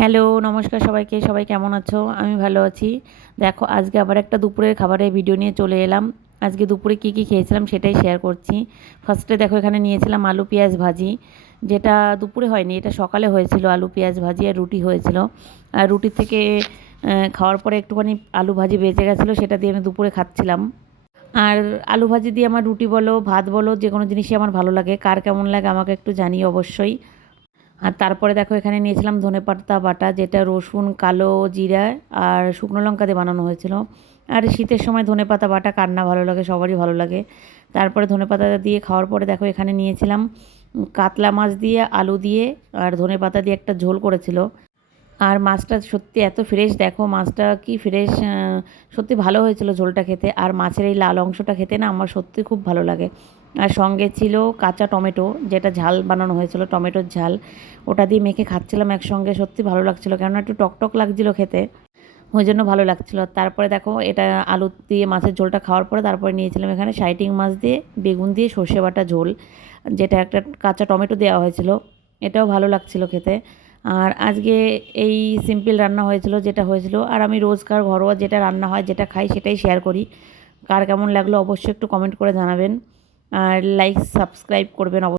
Hello, নমস্কার সবাইকে। সবাই কেমন আছো? আমি ভালো আছি। দেখো আজকে আবার একটা দুপুরের খাবারের ভিডিও নিয়ে চলে এলাম। আজকে দুপুরে কী খেয়েছিলাম সেটাই শেয়ার করছি। ফার্স্টে দেখো এখানে নিয়েছিলাম আলু পেঁয়াজ ভাজি, যেটা দুপুরে হয়নি, এটা সকালে হয়েছিল। আলু পেঁয়াজ ভাজি আর রুটি হয়েছিল। আর রুটির থেকে খাওয়ার পরে একটুখানি আলু ভাজি বেঁচে গেছিলো, সেটা দিয়ে আমি দুপুরে খাচ্ছিলাম। আর আলু ভাজি দিয়ে আমার রুটি বলো, ভাত বলো, যে কোনো জিনিসই আমার ভালো লাগে। কার কেমন লাগে আমাকে একটু জানিও অবশ্যই। আর তারপরে দেখো এখানে নিয়েছিলাম ধনেপাতা বাটা, যেটা রসুন, কালো জিরা আর শুকনো লঙ্কা দিয়ে বানানো হয়েছিল। আর শীতের সময় ধনেপাতা বাটা কার না ভালো লাগে, সবারই ভালো লাগে। তারপরে ধনেপাতা দিয়ে খাওয়ার পরে দেখো এখানে নিয়েছিলাম কাতলা মাছ দিয়ে আলু দিয়ে আর ধনেপাতা দিয়ে একটা ঝোল করেছিল। আর মাছটা সত্যি এত ফ্রেশ, দেখো মাছটা কি ফ্রেশ, সত্যি ভালো হয়েছিল ঝোলটা খেতে। আর মাছের এই লাল অংশটা খেতে না আমার সত্যি খুব ভালো লাগে। আর সঙ্গে ছিল কাঁচা টমেটো, যেটা ঝাল বানানো হয়েছিল, টমেটোর ঝাল। ওটা দিয়ে মেখে খাচ্ছিলাম একসঙ্গে, সত্যি ভালো লাগছিলো, কেননা একটু টকটক লাগছিলো খেতে, ওই জন্য ভালো লাগছিলো। তারপরে দেখো এটা আলু দিয়ে মাছের ঝোলটা খাওয়ার পরে তারপরে নিয়েছিলাম এখানে সাইটিং মাছ দিয়ে বেগুন দিয়ে সর্ষে বাটা ঝোল, যেটা একটা কাঁচা টমেটো দেওয়া হয়েছিল, এটাও ভালো লাগছিলো খেতে। আর আজকে এই সিম্পল রান্না হয়েছিল, যেটা হয়েছিল। আর আমি রোজকার ঘরোয়া যেটা রান্না হয়, যেটা খাই, সেটাই শেয়ার করি। কার কেমন লাগলো অবশ্যই একটু কমেন্ট করে জানাবেন। আর লাইক সাবস্ক্রাইব করবেন অবশ্যই।